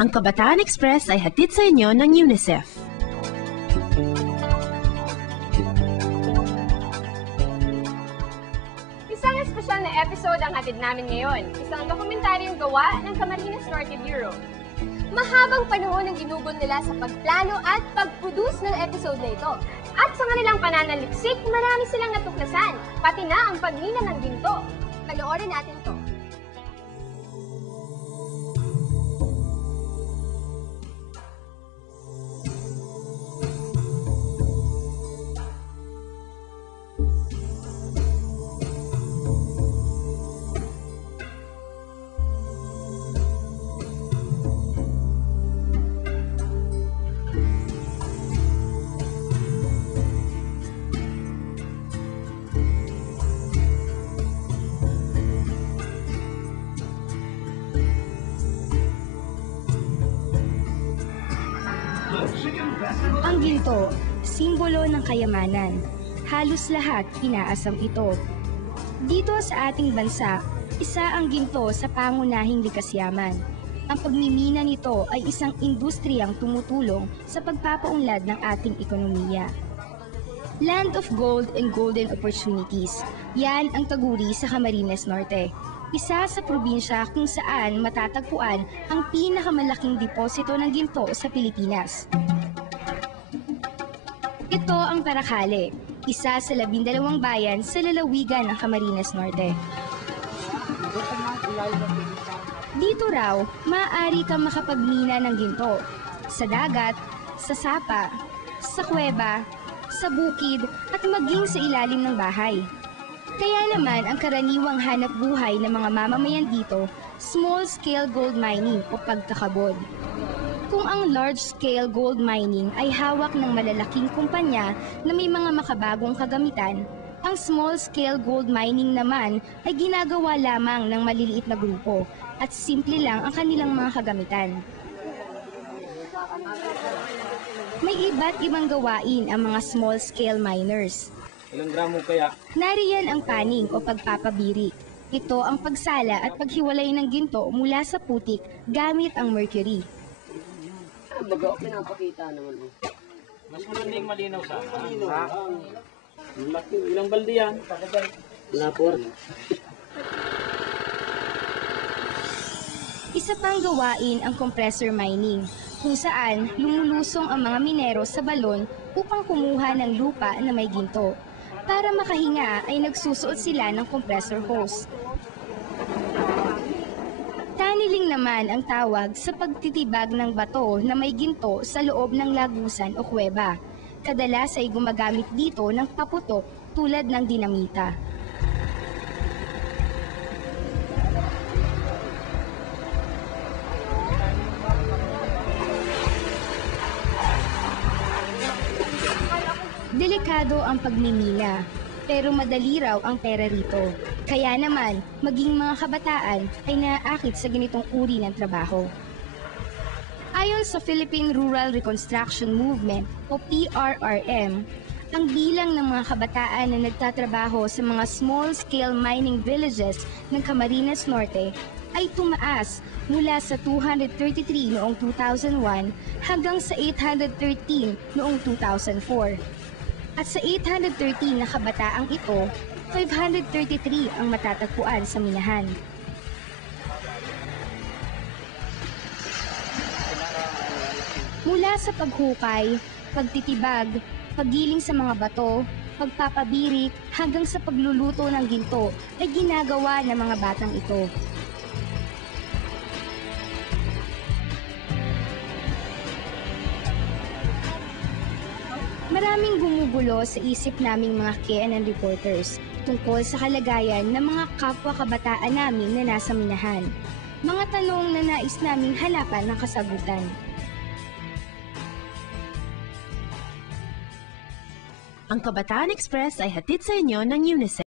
Ang Kabataan Express ay hatid sa inyo ng UNICEF. Isang espesyal na episode ang hatid namin ngayon. Isang dokumentaryong gawa ng Camarines Norte Bureau. Mahabang panahon ang ginugol nila sa pagplano at pag-produce ng episode na ito. At sa kanilang pananaliksik, marami silang natuklasan, pati na ang pagmina ng ginto. Panoorin natin ito. Ang ginto, simbolo ng kayamanan. Halos lahat inaasam ito. Dito sa ating bansa, isa ang ginto sa pangunahing likas yaman. Ang pagmimina nito ay isang industriyang tumutulong sa pagpapaunlad ng ating ekonomiya. Land of gold and golden opportunities. Yan ang taguri sa Camarines Norte. Isa sa probinsya kung saan matatagpuan ang pinakamalaking deposito ng ginto sa Pilipinas. Ito ang Paracale, isa sa 12 bayan sa lalawigan ng Camarines Norte. Dito raw, maaari kang makapagmina ng ginto, sa dagat, sa sapa, sa kuweba, sa bukid at maging sa ilalim ng bahay. Kaya naman ang karaniwang hanap buhay ng mga mamamayan dito, small-scale gold mining o pagkakabod. Kung ang large-scale gold mining ay hawak ng malalaking kumpanya na may mga makabagong kagamitan, ang small-scale gold mining naman ay ginagawa lamang ng maliliit na grupo at simple lang ang kanilang mga kagamitan. May iba't ibang gawain ang mga small-scale miners. Ilang gramo kaya? Nariyan ang panning o pagpapabiri. Ito ang pagsala at paghiwalay ng ginto mula sa putik gamit ang mercury. Baga, pinapakita naman. Mas magandang malinaw sa ilang balde yan? Lapor. Isa pang gawain ang compressor mining, kung saan lumulusong ang mga minero sa balon upang kumuha ng lupa na may ginto. Para makahinga ay nagsusuot sila ng compressor hose. Tunneling naman ang tawag sa pagtitibag ng bato na may ginto sa loob ng lagusan o kuweba. Kadalas ay gumagamit dito ng paputok tulad ng dinamita. Delikado ang pagmimina, pero madali raw ang pera rito. Kaya naman, maging mga kabataan ay naaakit sa ganitong uri ng trabaho. Ayon sa Philippine Rural Reconstruction Movement o PRRM, ang bilang ng mga kabataan na nagtatrabaho sa mga small-scale mining villages ng Camarines Norte ay tumaas mula sa 233 noong 2001 hanggang sa 813 noong 2004. At sa 813 na kabataang ito, 533 ang matatagpuan sa minahan. Mula sa paghukay, pagtitibag, paggiling sa mga bato, pagpapabiri hanggang sa pagluluto ng ginto ay ginagawa ng mga batang ito. Maraming gumugulo sa isip naming mga KNN reporters tungkol sa kalagayan ng mga kapwa kabataan namin na nasa minahan. Mga tanong na nais naming hanapan ng kasagutan. Ang Kabataan Express ay hatid sa inyo ng UNICEF.